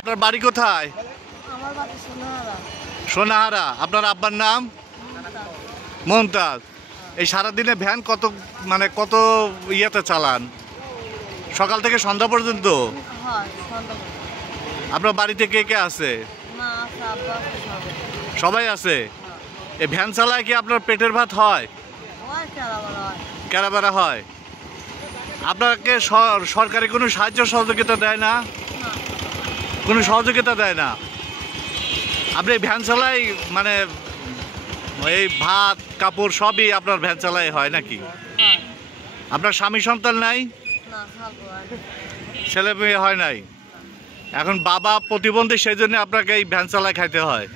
আপনার বাড়ি কোথায়? আমার বাড়ি সোনাহারা। সোনাহারা। আপনার আব্বার নাম? মমতাজ। এই সারাদিনে ভ্যান কত কত ইয়েতে চালান? সকাল থেকে সন্ধ্যা পর্যন্ত? হ্যাঁ, সন্ধ্যা। আপনার বাড়িতে কে কে আছে? মা আছে, আব্বা আছে, সবাই আছে। এই ভ্যান চালায় কি আপনার পেটের ভাত হয়? কেরাবেরা হয়। আপনাকে সরকারি কোনো সাহায্য সহযোগিতা দেয় না? কোনো সহযোগিতা দেয় না। আপনি ভ্যান চালাই এই ভাত কাপড় সবই আপনার ভ্যান চালাই হয় নাকি? আপনার স্বামী সন্তান নাই? ছেলে মেয়ে হয় নাই? এখন বাবা প্রতিবন্ধী, সেই জন্য আপনাকে এই ভ্যান চালায় খাইতে হয়।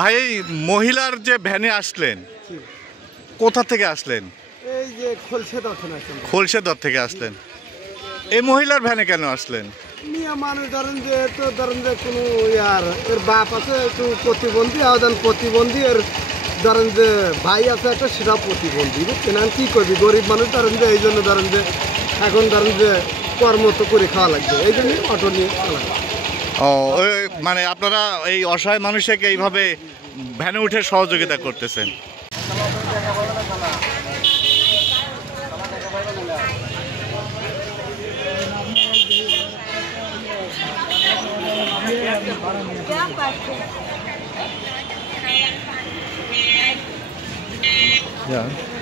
ভাই, মহিলার যে ভ্যানে আসলেন, কোথা থেকে আসলেন? এই যে খোলসেদর থেকে আসলেন। এই মহিলার ভ্যানে কেন আসলেন? মিয়া মানুষ ধরেন যে কোনো এর বাপ আছে একটু প্রতিবন্ধী, প্রতিবন্ধী এর ধরেন যে ভাই আছে একটা, সেটা প্রতিবন্ধী, বুঝছেন? কি করবি, গরিব মানুষ ধরেন যে এই জন্য ধরেন যে এখন ধরেন যে কর্ম তো করে খাওয়া লাগবে, এই জন্য অটো নিয়ে খাওয়া লাগবে। ও, আপনারা এই অসহায় মানুষকে এইভাবে ভ্যানে উঠে সহযোগিতা করতেছেন। Yeah.